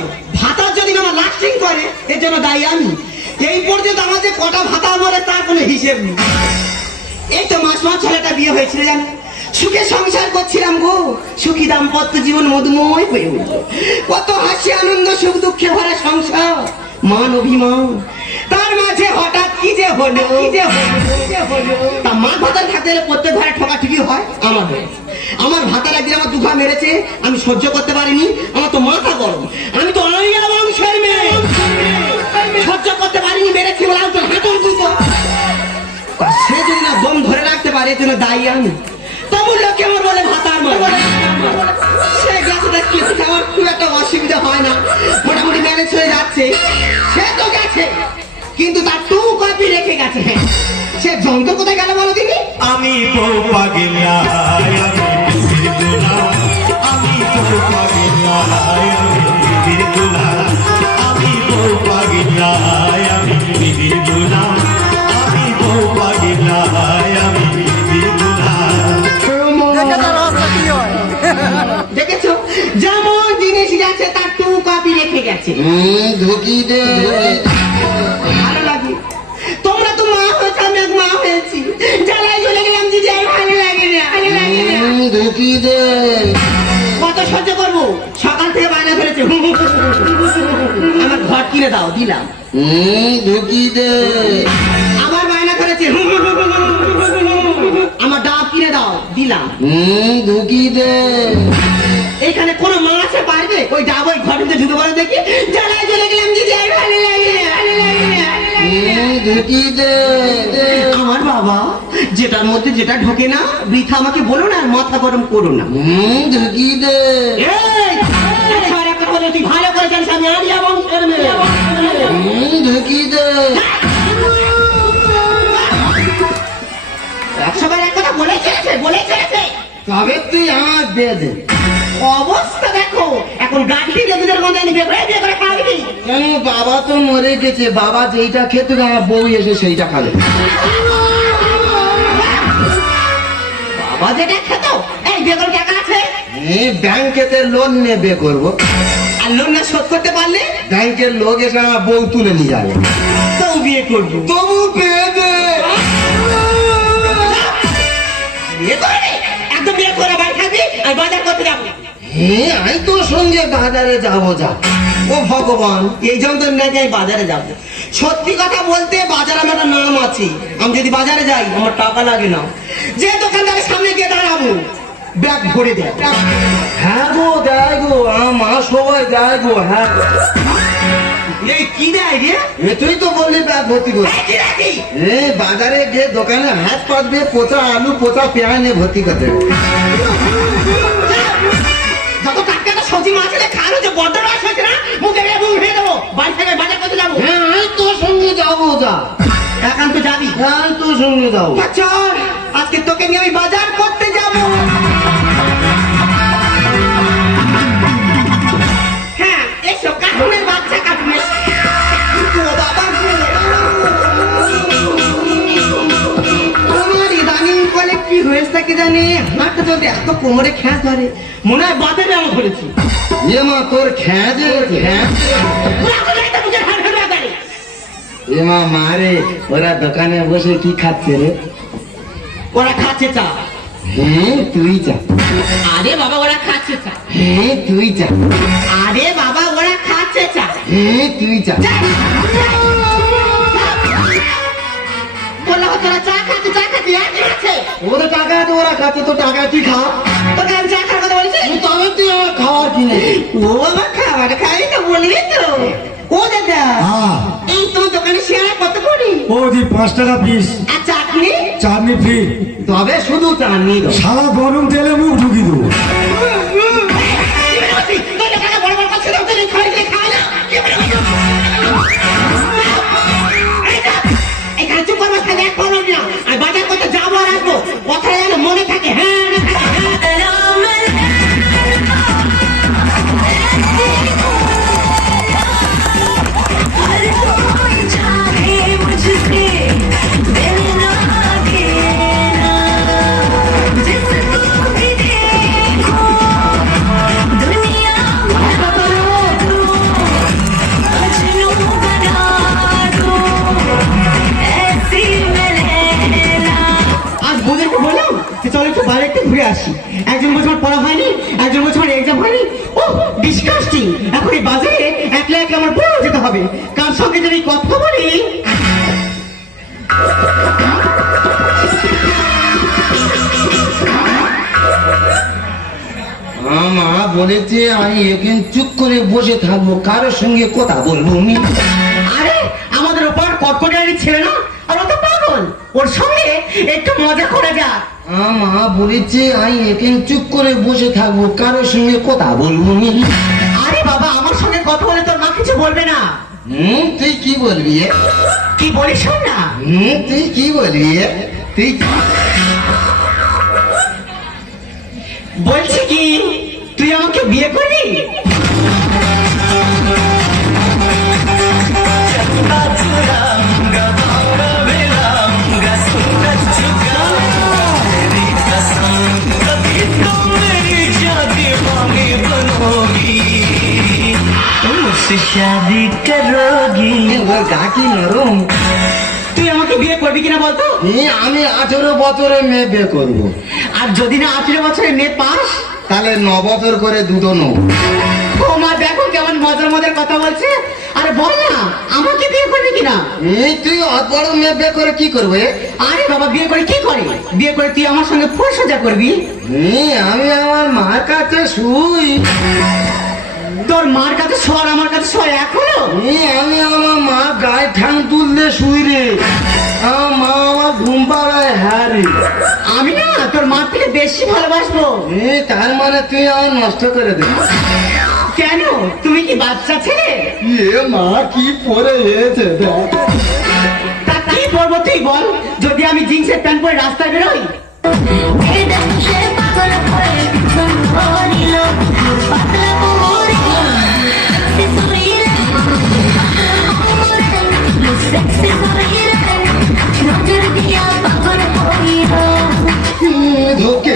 বলো, ভাতার যদি আমার লাস্টিং করে এর জন্য দায়ী আমি। এই পর্যন্ত আমার যে কটা ভাতা বলে তার কোনো হিসেব নেই। এই তো মাস ছেলেটা বিয়ে হয়েছিল জানো, সুখে সংসার করছিলাম গো, সুখী দাম্পত্য জীবন মধুময় হয়ে উঠল। কত হাসি আনন্দ সুখ দুঃখে ভরা সংসার, মান অভিমান, তার মাঝে হঠাৎ কি যে হলো। তা মা ভাতার থাকতে গেলে প্রত্যেক ঘরে ঠকাঠুকি হয়, আমার হয়েছে। আমার ভাতার একদিন আমার দুঘা মেরেছে, আমি সহ্য করতে পারিনি, আমার তো মাথা গরম। আমি তো আইয়া বংশের মেয়ে, সহ্য করতে পারিনি, মেরেছি বলে আমি তো হাতল দুটো। সে যদি না দম ধরে রাখতে পারে জন্য দায়ী আমি। তবু লোকে আমার বলে ভাতার মা। সে গেছে দেখছি আমার খুব একটা অসুবিধা হয় না, মোটামুটি ম্যানেজ হয়ে যাচ্ছে। সে তো গেছে কিন্তু তার টু কপি রেখে গেছে। সে যন্ত্র কোথায় গেল বলো তিনি? আমি বউ পাগলা, আমি বউ পাগলা, আমি বউ পাগলা, আমি বিরবুলা, আমি বউ পাগলা, আমি বিরবুলা। দেখেছো যেমন জিনিস গেছে তার টু কপি রেখে গেছে। ঢুকি দে, ভালো লাগে। তোমরা তো মা হয়েছে, আমি এক মা হয়েছি, জ্বালায় চলে গেলাম দিদি, আর ভালো লাগে না। ঢুকি দে। কত সহ্য করবো? সকাল থেকে বায়না ধরেছে, আমার ঘর কিনে দাও, দিলাম। ঢুকি দে। আবার বায়না ধরেছে, আমার ডাব কিনে দাও, দিলাম। ঢুকি দে। এখানে কোনো মা আছে পারবে ওই ডাব ওই ঘরে ঢুকে পড়ে দেখি, জ্বালায় চলে গেলাম দিদি, আর ভালো লাগে না। ঢুকি দে। আমার বাবা যেটার মধ্যে যেটা ঢোকে না বৃথা আমাকে বলো না, মাথা গরম করো না। ঢুকি দে। এই, আচ্ছা, আর একটা কথা তুই ভালো করে জানিস আমি আরিয়া বংশের মেয়ে। ঢুকি দে। 100 বার এক কথা বলে ছেড়েছে। তবে তুই আমার দিয়ে দে। অবস্থা দেখো, এখন গাড়ি লেবুদের মধ্যে নিবে বিয়ে করে খাওয়াবি। কেন? বাবা তো মরে গেছে, বাবা যেইটা খেতে আমার বউ এসে সেইটা খাবে। বাবা যেটা খেত এই বিয়ে করে টাকা আছে, ব্যাংকেতে লোন নেবে করবো, আর লোন না শোধ করতে পারলে ব্যাংকের লোক এসে আমার বউ তুলে নিয়ে যাবে। তাও বিয়ে করবো। তবু পেয়ে দে। বিয়ে করে নে, একদম বিয়ে করে বাড়ি থাকবি আর বাজার করতে যাবো। আমি তোর সঙ্গে বাজারে যাবো। যা। ও ভগবান, এই যন্ত্রণা আমি বাজারে যাব। সত্যি কথা বলতে বাজার আমার একটা নাম আছে, আমি যদি বাজারে যাই আমার টাকা লাগে না, যে দোকানদারের সামনে গিয়ে দাঁড়াবো ব্যাগ ভরে দেয়। হ্যাঁ গো, দেয় গো, আমার মা সবাই দেয় গো। হ্যাঁ, এই কি দেয় রে? তুই তো বললি ব্যাগ ভর্তি কর। কি রাখি? বাজারে গিয়ে দোকানে হাত পাতবে, পচা আলু পচা পেঁয়াজ নিয়ে ভর্তি করতে। যত টাটকা সবজি মাছ এলে খাওয়ানো যে বড্ড রস হয়েছে না, মুখে মুখ ভেঙে দেবো। বাড়ি থেকে বাজার করতে যাবো। হ্যাঁ, আমি তোর সঙ্গে যাবো। যা। একান্ত যাবি? হ্যাঁ, আমি তোর সঙ্গে যাবো। চল, আজকে তোকে নিয়ে আমি বাজার করতে যাবো। হ্যাঁ, এসো কার্টুনের বাচ্চা, কার্টুনের বাবা। আমার ইদানিং বলে কি হয়েছে কি জানি, হাঁটতে যদি এত কোমরে খ্যাঁচ ধরে, মনে হয় বাজারে আমি করেছি। মা তোর খেঁজে মারে, ওরা দোকানে বসে কি খাচ্ছে রে? ওরা খাচ্ছে চা। হ্যাঁ, তুই চা। আরে বাবা ওরা খাচ্ছে চা। হ্যাঁ, তুই চা। আরে বাবা ওরা খাচ্ছে চা। হ্যাঁ, তুই চা। বললো তোরা চা খাচ্ছে একই আছে। ওদের টাকা আছে, ওরা খাচ্ছে, তো টাকা তুই খা। তোকে আমি চা খাওয়ার কথা বলেছি। তবে তুই আমার খাওয়ার কিনে। ও আমার খাবার খাই তো বলবি তো। ও দাদা, এই তোমার দোকানে শেয়ার কত করি? ওদি 5 টাকা পিস। আর চাটনি? চাটনি ফ্রি। তবে শুধু চাটনি দাও। সারা গরম তেলে মুখ ঢুকি দেবো। এখানে চুপ করবো, খালি এক পারো না। আর বাজার করতে যাবো আর আসবো, কথা যেন মনে থাকে। হ্যাঁ जिसको भी देखो একজন বলছে আমার এক্সাম হয়নি। ও ডিসকাস্টিং। এখন এই বাজারে একলা একলা আমার বড় যেতে হবে, কার সঙ্গে যদি কথা বলি। মা বলেছে আমি এখানে চুপ করে বসে থাকবো, কারোর সঙ্গে কথা বলবো আমি। আরে আমাদের ওপর কটকটারি ছেলে না, আর ও তো পাগল, ওর সঙ্গে একটু মজা করা যাক। মা বলেছে আমি এখানে চুপ করে বসে থাকবো, কারোর সঙ্গে কথা বলবো আমি। আরে বাবা, আমার সঙ্গে কথা বলে তোর মা কিছু বলবে না। তুই কি বলবি? কি বলিস শোন না। তুই কি বলবি? তুই বলছি কি, তুই আমাকে বিয়ে করবি? शादी करोगी ওর গা কি নরম। তুই আমাকে বিয়ে করবি কিনা বলতো? আমি 18 বছরে মেয়ে বিয়ে করবো। আর যদি না 18 বছরের মেয়ে পাস, তাহলে 9 বছর করে দুটো নেবো। ও মা দেখো কেমন মজার মজার কথা বলছে। আরে বল না, আমাকে বিয়ে করবি কিনা? তুই অত বড় মেয়ে বিয়ে করে কি করবে? আরে বাবা, বিয়ে করে কি করে? বিয়ে করে তুই আমার সঙ্গে পরিচর্যা করবি। আমি আমার মার কাছে শুই। তোর মার কাছে শোয়ার আমার কাছে শোয় এখনো? আমি আমার মা গায়ে ঠাং তুললে শুই রে। আমার মা আমার ঘুম পাড়ায় হ্যাঁ রে। আমি না তোর মার থেকে বেশি ভালোবাসবো। তার মানে তুই আমার নষ্ট করে দে। কেন, তুমি কি বাচ্চা ছেলে? মা কি পরে এসেছে তা কি করবো তুই বল? যদি আমি জিন্সের প্যান্ট পরে রাস্তায় বেরোই? ধোকে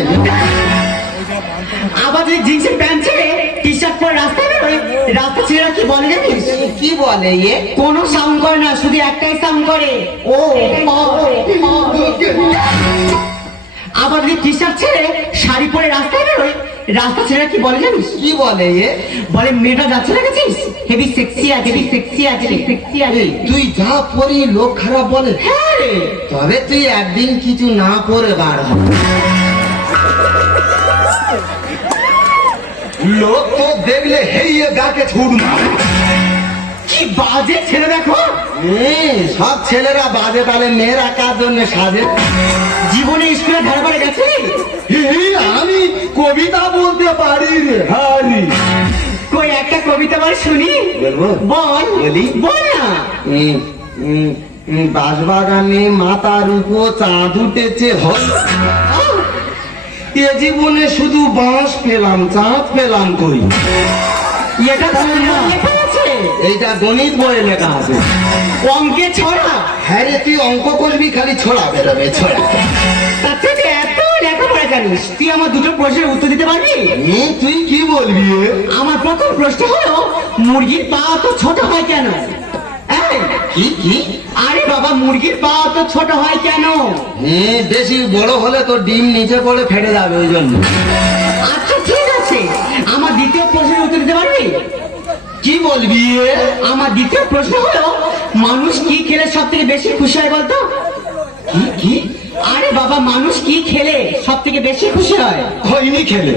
আবার যদি জিন্সের প্যান্ট ছেড়ে টি শার্ট পরে রাস্তায় বেরোই, রাস্তা ছেলেরা কি বলে জানিস? কি বলে? কোনো সাউন্ড করে না, শুধু একটাই সাউন্ড করে, ও ও, ও। আবার যদি টি শার্ট ছেড়ে শাড়ি পরে রাস্তায় বেরোই, রাস্তা ছেলেরা কি বলে জানিস? কি বলে? বলে মেয়েটা যাচ্ছে দেখেছিস, হেভি সেক্সি আছে, হেভি সেক্সি আছে, সেক্সি আছে। তুই যা পরি লোক খারাপ বলে। হ্যাঁ রে। তবে তুই একদিন কিছু না করে বার হ। লোক তো দেখলে হেইয়ে গাকে ছুট মারে। কি বাজে ছেলে দেখো। সব ছেলেরা বাজে, তাহলে মেয়েরা কার জন্য সাজে? জীবনে স্কুলে ধারে পড়ে গেছে। আমি কবিতা বলতে পারি রে হারি। কই একটা কবিতা বল শুনি। বলবো? বল। বলি? বল না। বাঁশবাগানে মাথার উপর চাঁদ উঠেছে হয়, এ জীবনে শুধু বাঁশ পেলাম, চাঁদ পেলাম কই। এটা তো লেখা আছে। এইটা গণিত বইয়ে লেখা আছে। অঙ্কে ছড়া। হ্যাঁ রে, তুই অঙ্ক করবি খালি ছড়া বেরোবে ছড়া। তাতে তুই এত লেখাপড়া জানিস, তুই আমার দুটো প্রশ্নের উত্তর দিতে পারবি? তুই কি বলবি? আমার প্রথম প্রশ্ন হলো, মুরগির পা তো ছোট হয় কেন? এই, কি কি? আরে বাবা, মুরগির পা তো ছোট হয় কেন? বেশি বড় হলে তো ডিম নিচে পড়ে ফেটে যাবে, ওই জন্য। আচ্ছা ঠিক আছে, আমার দ্বিতীয় প্রশ্নের উত্তর দিতে পারবি? কি বলবি? আমার দ্বিতীয় প্রশ্ন হলো, মানুষ কি খেলে সব থেকে বেশি খুশি হয় বলতো? কি কি? আরে বাবা, মানুষ কি খেলে সব থেকে বেশি খুশি হয়? খৈনি খেলে।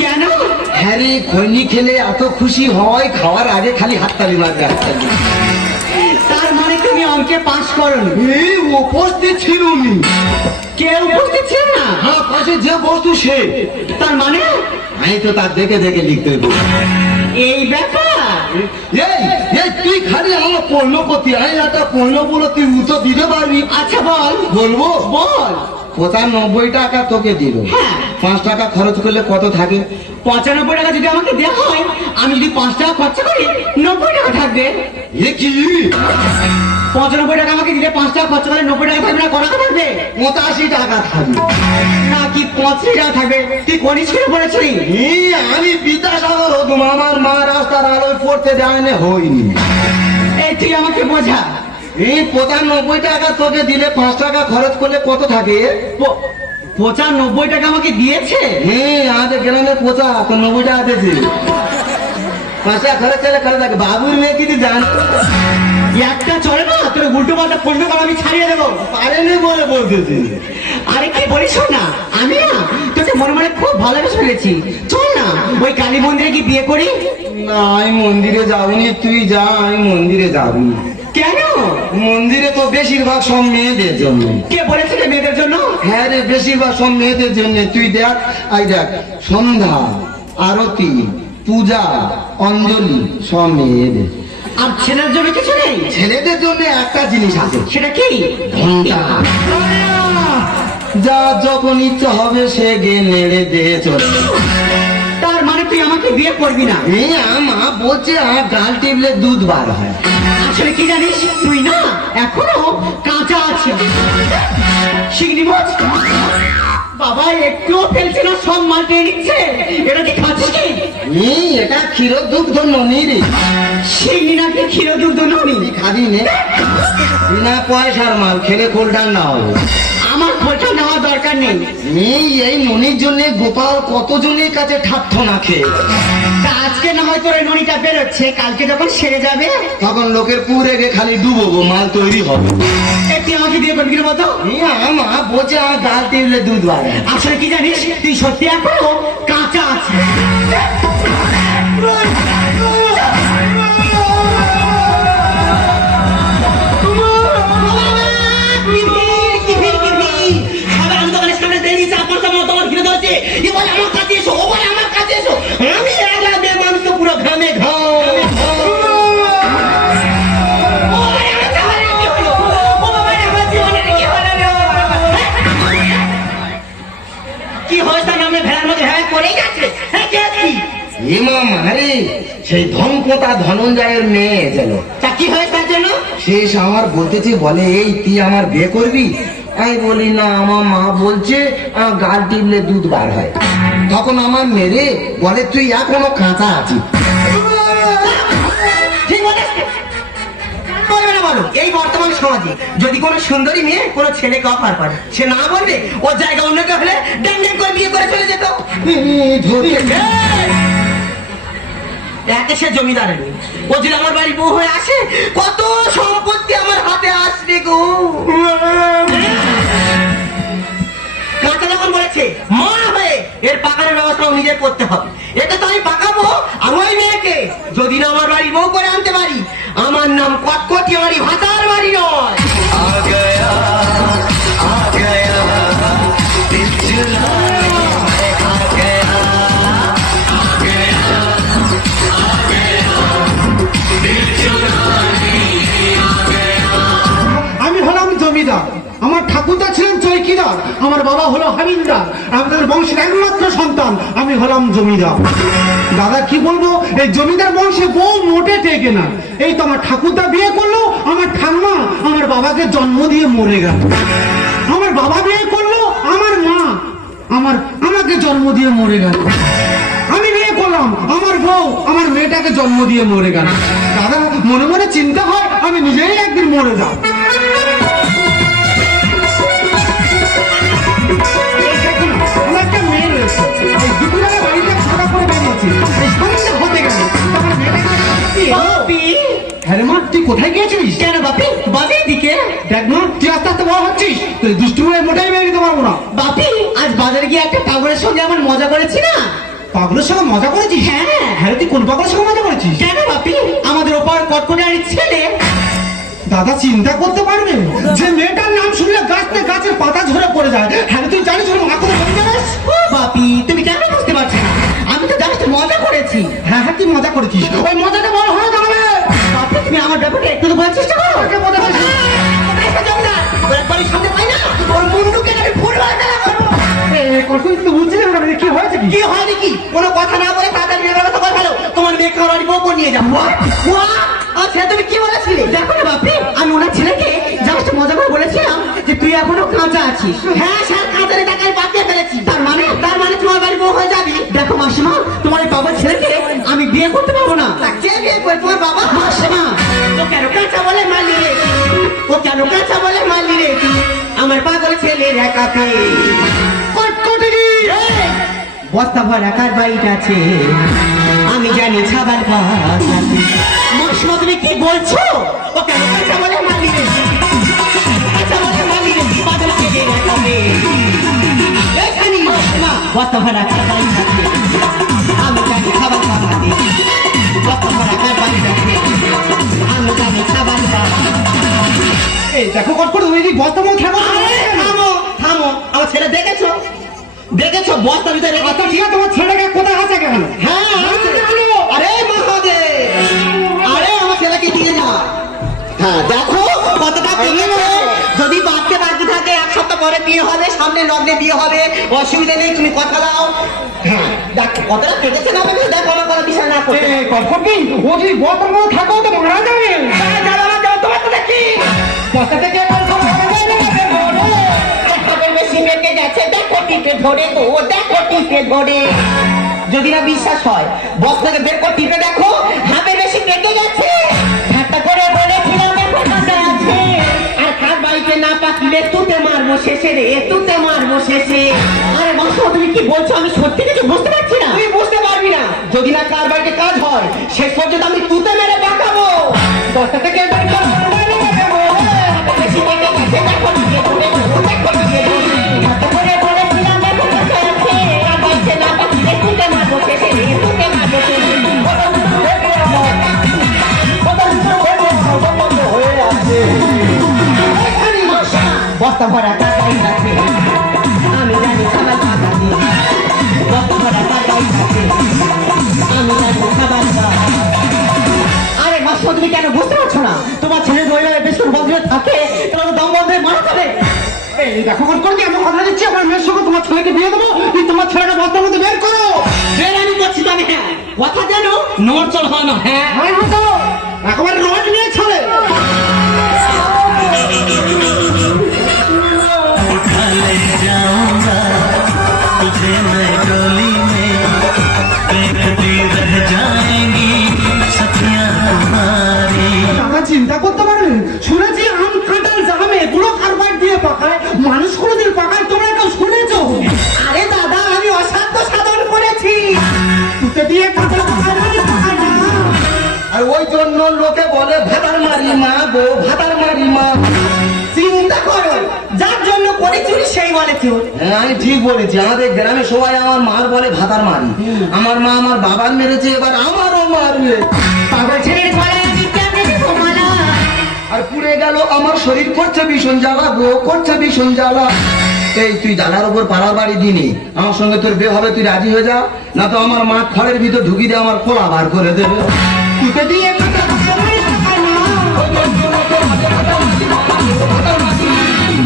কেন? হ্যাঁ রে, খৈনি খেলে এত খুশি হয়, খাওয়ার আগে খালি হাততালি মারবে, হাততালি। তার মানে তুমি অঙ্কে পাস করনি? উপস্থিত ছিল নি। কেউ উপস্থিত ছিল না? হ্যাঁ, পাশে যে বস্তু সে। তার মানে আমি তো তার দেখে দেখে লিখতে হইব। এই ব্যাপার। তুই খালি আমার পণ্য করতি, আমি একটা পণ্য বলো, তুই উত্তর দিতে পারবি? আচ্ছা বল। বলবো? বল। 95 টাকা তোকে দিল, হ্যাঁ। 5 টাকা খরচ করলে কত থাকে? 95 টাকা যদি আমাকে দেওয়া হয়, আমি যদি 5 টাকা খরচা করি, 90 টাকা থাকবে। এ কি? 95 টাকা আমাকে দিলে 5 টাকা খরচা করলে 90 টাকা থাকবে না, কত টাকা থাকবে? 85 টাকা থাকবে। নাকি 85 টাকা থাকবে? তুই কোন স্কুলে পড়েছিলি? আমি বিদ্যাসাগর হতুম, আমার মা রাস্তার আলোয় পড়তে দেয়নি হইনি। এই তুই আমাকে বোঝা। 95 টাকা তোকে দিলে 5 টাকা খরচ করলে কত থাকে? পচা 90 টাকা আমাকে দিয়েছে। আমাদের গ্রামে পোচা তো 90 টাকা দিয়েছে। 5 টাকা খরচ চলে করে থাকে বাবুর মেয়ে কিছু জান একটা চলে না, তোর উল্টো পাল্টা প্রশ্ন করা আমি ছাড়িয়ে দেবো। পারেনি বলে বলতেছি। আরে কি বলিস না, আমি না তোকে মনে মনে খুব ভালোবেসে ফেলেছি। চল না ওই কালী মন্দিরে কি বিয়ে করি। না আমি মন্দিরে যাবনি, তুই যা, আমি মন্দিরে যাবনি। কেন? মন্দিরে তো বেশিরভাগ সব মেয়েদের জন্য। কে বলেছে রে মেয়েদের জন্য? হ্যাঁ রে, বেশিরভাগ সব মেয়েদের জন্য। তুই দেখ, আই দেখ, সন্ধ্যা, আরতি, পূজা, অঞ্জলি সব মেয়েদের। আর ছেলের জন্য কিছু নেই? ছেলেদের জন্য একটা জিনিস আছে, সেটা কি? ঘন্টা। যা যখন ইচ্ছা হবে সে গে নেড়ে দিয়ে চলে। তার মানে তুই আমাকে বিয়ে করবি না? মা বলছে আমার গাল টিপলে দুধ বার হয়। আসলে কি জানিস, তুই না এখনো কাঁচা আছে। শিগগিরি মাছ বাবা একটুও ফেলছে না, সব মাল পেয়ে নিচ্ছে। এটা কি খাচ্ছিস কি? এটা ক্ষীর দুগ্ধ ননি রে। শিগগিরি নাকি ক্ষীর দুগ্ধ ননি খাবি নে, বিনা পয়সার মাল, খেলে কোলডান না হবে। আমার খোঁজা নেওয়া দরকার নেই। এই ননির জন্য গোপাল কতজনের কাছে ঠাট্ট না খেয়ে। তা আজকে না হয় তোর এই ননিটা বেরোচ্ছে, কালকে যখন সেরে যাবে তখন লোকের পুরে গে খালি ডুববো, মাল তৈরি হবে। তুই আমাকে বিয়ে করবি কিনা বলতো? মা বলছে আমার গাল টিপলে দুধ বার হয়। আসলে কি জানিস, তুই সত্যি এখনো কাঁচা আছে। সেই ধনপোতা ধনঞ্জয়ের মেয়ে যেন। তা কি হয় তার জন্য? শেষ আমার বলতেছে, বলে এই তুই আমার বিয়ে করবি? আমি বলি না, আমার মা বলছে গাল টিপলে দুধ বার হয়। তখন আমার মেরে বলে তুই এখনো কাঁচা আছিস। ঠিক বলে বলবে না বলো, এই বর্তমান সমাজে যদি কোনো সুন্দরী মেয়ে কোনো ছেলেকে অফার করে, সে না বলবে, ওর জায়গা অন্য কেউ হলে ড্যাং ড্যাং করে বিয়ে করে চলে যেত। একে সে জমিদারের মেয়ে, ও যদি আমার বাড়ি বউ হয়ে আসে, কত সম্পত্তি আমার হাতে আসবে গো। কাঁচা যখন বলেছে মা হয়ে এর পাকানোর ব্যবস্থাও নিজে করতে হবে। এটা তো আমি পাকাবো আমার মেয়েকে, যদি না আমার বাড়ি বউ করে আনতে পারি, আমার নাম কটকটি বাড়ি, ভাতার বাড়ি নয়। আমি হলাম জমিদার, আমার ঠাকুরদা ছিলেন চৌকিদার, আমার বাবা হলো হাবিলদার, আমাদের বংশের একমাত্র সন্তান আমি হলাম জমিদার। দাদা কি বলবো, এই জমিদার বংশে বউ মোটে টেকে না। এই তো আমার ঠাকুরদা বিয়ে করলো, আমার ঠাম্মা আমার বাবাকে জন্ম দিয়ে মরে গেল। আমার বাবা বিয়ে করলো, আমার মা আমাকে জন্ম দিয়ে মরে গেল। আমি বিয়ে করলাম, আমার বউ আমার মেয়েটাকে জন্ম দিয়ে মরে গেল। দাদা মনে মনে চিন্তা হয় আমি নিজেই একদিন মরে যাব। আমার একটা মেয়ে রয়েছে, এই দুপুরবেলা বাড়িটা ফাঁকা করে বেরিয়েছি, এই সন্ধ্যা হতে গেল। আমার মেয়েটাকে বাপি, আরে মা তুই কোথায় গিয়েছিলিস? কেন বাপি? বাবির দিকে দেখ মা, তুই আস্তে আস্তে বড় হচ্ছিস, তুই দুষ্টু হয়ে মোটাই বেরিয়ে দিতে পারবো না। বাপি, আজ বাজারে গিয়ে একটা পাগলের সঙ্গে আমার মজা করেছি না। পাগলের সঙ্গে মজা করেছিস? হ্যাঁ। হ্যাঁ তুই কোন পাগলের সঙ্গে মজা করেছিস? কেন বাপি? আমাদের ওপর কটকটিয়ারির ছেলে। দাদা চিন্তা করতে পারবে যে মেয়েটার নাম শুনলে গাছতে গাছের পাতা ঝরে পড়ে যায়। হ্যাঁ তুই জানিস ওর মা করে বলে জানিস? ও বাপি, তুমি কেন বুঝতে পারছো না? আমি তো জাস্ট মজা করেছি। হ্যাঁ হ্যাঁ তুই মজা করেছিস, ওই মজাটা বড় হয়ে যাবে। বাপি, তুমি আমার ব্যাপারটা একটু তো বোঝার চেষ্টা করো। ওকে মজা করেছিস? কি হয়েছে কি? কি হয় নাকি? কোনো কথা না বলে তাড়াতাড়ি বিয়ে ব্যবস্থা করে ফেলো। তোমার মেয়ে খাওয়ার বউ করে নিয়ে যাবো। আচ্ছা তুমি কি বলেছিলে? দেখো না বাপি, আমি ওনার ছেলেকে জাস্ট মজা করে বলেছিলাম যে তুই এখনো কাঁচা আছিস। হ্যাঁ স্যার, কাঁচারে টাকায় বাঁচিয়ে ফেলেছি। তার মানে তোমার বাড়ি বউ হয়ে যাবি। দেখো মাসিমা, তোমার এই বাবার ছেলেকে আমি বিয়ে করতে পারবো না। কে বিয়ে করে? তোমার বাবা? মাসিমা, ও কেন কাঁচা বলে মারলি রে? ও কেন কাঁচা বলে মারলি রে? আমার পাগল ছেলের একাতে বস্তা ভরা কার্বাইড আছে, আমি জানি ছাবার গাছ আছে। মশলা তুমি কি বলছো? ও কেন কাঁচা বলে মালি রে, কাঁচা বলে মালি রে, বাদল কেটে রাখাবে। এখানে মশলা বস্তা ভরা কার্বাইড আছে, আমি জানি ছাবার গাছ আছে, বস্তা ভরা কার্বাইড আছে, আমি জানি ছাবার গাছ। এই দেখো কট করে তুমি বস্তা মতো থাকো। আরে থামো থামো, আমার ছেলে দেখেছো দেখেছো বস্তার ভিতরে রেখে- আচ্ছা ঠিক আছে, তোমার ছেলেকে কোথায় আছে কেন? হ্যাঁ আছে। আরে মহাদেব, আরে আমার ছেলেকে দিয়ে যা। হ্যাঁ দেখো কতটা পেয়েছে। যদি বাড়তে বাড়তে থাকে 1 সপ্তাহ পরে বিয়ে হবে, সামনে লগ্নে বিয়ে হবে, অসুবিধা নেই, তুমি কথা দাও। হ্যাঁ দেখ কতটা কেটেছে না, দেখো আমার কোনো বিষয় না করতে। এই কটকট কি ও যদি বস্তার মতো থাকো তো মারা যাবে। তোমার তো দেখি বস্তা থেকে একবার সব মারা যাবে না। হাতের বেশি মেপে গেছে, দেখো টিপে ধরে গো, দেখো টিপে ধরে। যদি না বিশ্বাস হয় বস্তাকে বের করে টিপে দেখো, হাতের বেশি মেপে গেছে। ঠাট্টা করে বলেছিলাম দেখো কাঁচা আছে, আর কার বাড়িতে না পাকলে তুতে মারবো শেষে রে, তুতে মারবো শেষে। আরে মাসো তুমি কি বলছো, আমি সত্যি কিছু বুঝতে পারছি না। তুই বুঝতে পারবি না, যদি না কার বাড়িতে কাজ হয় শেষ পর্যন্ত আমি তুতে মেরে পাকাবো। বস্তা থেকে একবার সব মারা যাবে না। হাতের বেশি মেপে গেছে, দেখো টিপে ধরে গো, দেখো টিপে ধরে। ঠাট্টা করে বলেছিলাম দেখো কাঁচা আছে, কার বাড়িতে না পাকলে তুতে মারবো শেষে রে, তুতে মারবো শেষে। বস্তা ভরা টাকাই আছে, আমি জানি খাবার পাকাতে। বস্তা ভরা টাকাই আছে, আমি জানি খাবার পাক। আরে মাসো তুমি কেন বুঝতে পারছো না? তোমার ছেলে দইলারে বিস্কুট বন্ধ থাকে, তোমার দম বন্ধ হয়ে মারা যাবে। এই দেখো কটকট কি আমি কথা দিচ্ছি, আমার মেয়ের সঙ্গে তোমার ছেলেকে বিয়ে দেবো। তুমি তোমার ছেলেকে বস্তার মধ্যে বের করো। বের আমি করছি তবে হ্যাঁ কথা জানো নড়চড় হয় না। হ্যাঁ হ্যাঁ হতো একেবারে রোজ নিয়ে ছেলে। उठा ले जाऊंगा तुझे मैं डोली में, देखती रह जाएंगी सखियां तुम्हारी। দাদা চিন্তা করতে পারেন, শুনেছি আম কাঁঠাল জামে পুরো কার্বাইড দিয়ে পাকায়, মানুষ কোনোদিন পাকায় তোমরা কেউ শুনেছো? আরে দাদা আমি অসাধ্য সাধন করেছি। তুতে দিয়ে কাঁঠাল পাকায় না, পাকায় না। আর ওই জন্য লোকে বলে ভাতার মারি মা গো, ভাতার মারি মা। চিন্তা করো, যার জন্য করেছি সেই বলে চোর। হ্যাঁ আমি ঠিক বলেছি, আমাদের গ্রামে সবাই আমার মার বলে ভাতার মারি। আমার মা আমার বাবার মেরেছে, এবার আমারও মারবে। পাগল ছেলের গলায় আমি কেমনে দেবো মালা? আর পুড়ে গেল আমার শরীর, করছে ভীষণ জ্বালা গো, করছে ভীষণ জ্বালা। এই তুই জ্বালার উপর পাড়া বাড়ি দিনি, আমার সঙ্গে তোর বিয়ে হবে, তুই রাজি হয়ে যা, না তো আমার মা খড়ের ভিতর ঢুকি দিয়ে আমার কোলা বার করে দেবে। তুতে দিয়ে কাঁঠাল পাকায় না, পাকায় না।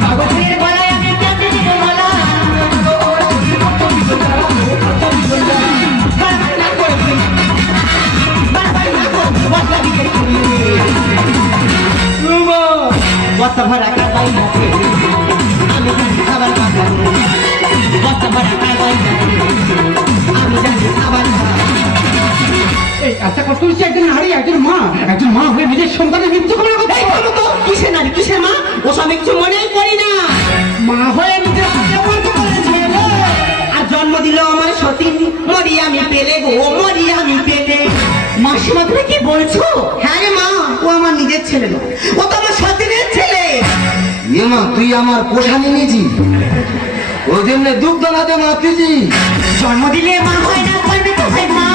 পাগল ছেলের গলায় আমি কেমনে দেবো মালা? বারবার না করবি, বারবার না করবি, বস্তা দিকে ছুরি। বস্তা ভরা কারবাই আছে, আমি জানি খাবার পাকাবো। বস্তা ভরা কারবাই আছে, আমি জানি খাবার পাকাবো। এই আচ্ছা কষ্ট হচ্ছে, একজন নারী একজন মা হয়ে নিজের সন্তানের মৃত্যু কামনা করতে এই বলো তো, কিসের নারী কিসের মা? ওসব কিছু মনেই করি না। মা হয়ে নিজের হাতে মরতে পারেছে। আর জন্ম দিল আমার সতীন, মরি আমি পেলে গো, মরি আমি পেলে। মাসিমা তুমি কি বলছো? হ্যাঁ রে মা, ও আমার নিজের ছেলে না, ও তো আমার সতীনের ছেলে। এ মা তুই আমার পোষা নিয়েছি, ওই জন্য দুধ দানাতে মাতিছি। জন্ম দিলে মা হয় না, করবে কোথায় মা?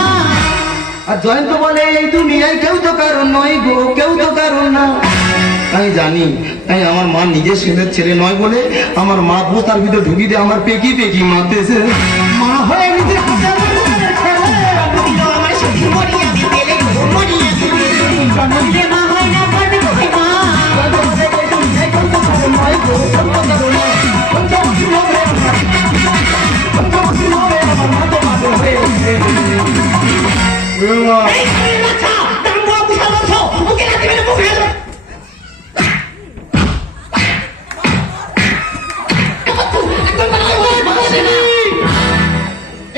আর জয়ন্ত বলে এই দুনিয়ায় কেউ তো কারণ নয় গো, কেউ তো কারণ না। আমি জানি, তাই আমার মা নিজের ছেলের ছেলে নয় বলে আমার মা পোস্তার ভিতর ঢুকি দিয়ে আমার পেকি পেকি মারতেছে। মা হয়ে নিজের হাতে মরতে পারেছে। জন্ম দিল আমার সতীন, মরি আমি পেলে গো, মরি আমি পেলে। জন্ম দিলে মা হয় না, করবে কোথায় মা? এই শরীর বাচ্চা, দাম বুয়া বিশাল বলছো, মুখে না দিবেন মুখে আসবে।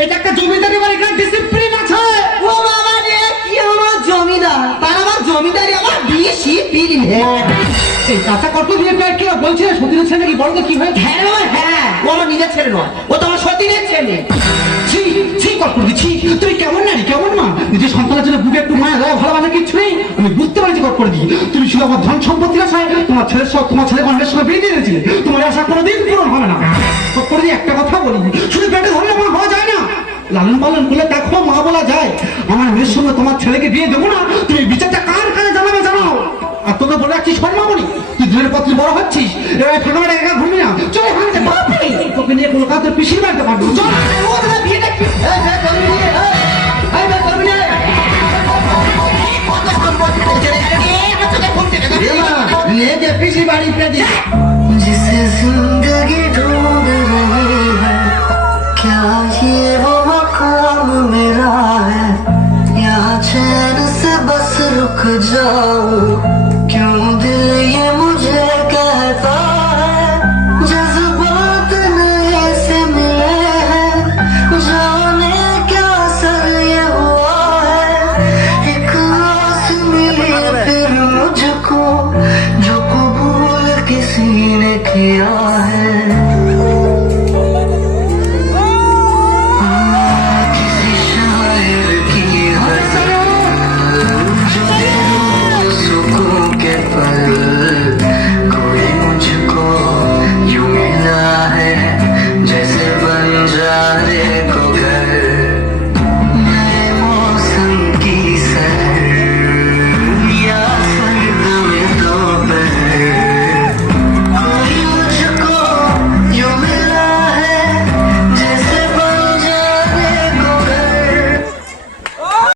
এটা একটা জমিদারি বাড়ি, একটা ডিসিপ্লিন আছে। ও বাবা রে, কি আমার জমিদার, তার আমার জমিদারি আমার বেশি পিল। এই কাঁচা কত দিয়ে পেয়ে কে বলছে সতীনের ছেলে নাকি বড় তো কি হয়েছে? হ্যাঁ রে বাবা, হ্যাঁ, ও আমার নিজের ছেলে নয়, ও তো আমার সতীনের ছেলে। ছি ছি কটকটি দিচ্ছি, তুই কেমন নারী কেমন মা, নিজের সন্তানের জন্য বুকে একটু মায়া দেওয়া ভালোবাসা কিচ্ছু নেই। আমি বুঝতে পারছি কট করে দিই, তুমি শুধু আমার ধন সম্পত্তির আশায় তোমার ছেলের সব তোমার ছেলে মানুষের সঙ্গে বিয়ে দিয়ে দিয়েছিলে। তোমার আশা কোনোদিন পূরণ হবে না। কট করে দিয়ে একটা কথা বলি, শুধু পেটে ধরলে আমার হওয়া যায় না, লালন পালন করলে দেখো মা বলা যায়। আমার মেয়ের সঙ্গে তোমার ছেলেকে বিয়ে দেবো না, তুমি বিচারটা কার কাছে জানাবে জানাও। আর তোকে বলে রাখছিস শর্মামণি, তুই দিনের পর তুই বড় হচ্ছিস, এবার ফাঁকা বেড়ে একা ঘুরবি না। চলে হাঁটতে বাপরে, তোকে নিয়ে কলকাতার পিসির বাড়িতে পারবো। চল ও দাদা বিয়েটা কি? এই বিয়ে করবি না, এই বিয়ে করবি না। কত সম্পত্তি চলে গেল রে, আমার তোকে ফোন থেকে দেবে। লে যে পিসি বাড়ি পেয়ে जिसे जिंदगी ढूंढ रही है, क्या ये वो मकाम मेरा है, यहाँ चैन से बस रुक जाऊं, क्यों दिल ये मुझे कहता है, जज्बात नए से मिले हैं, जाने क्या असर ये हुआ है, एक आस मिली फिर मुझको, जो कबूल किसी ने किया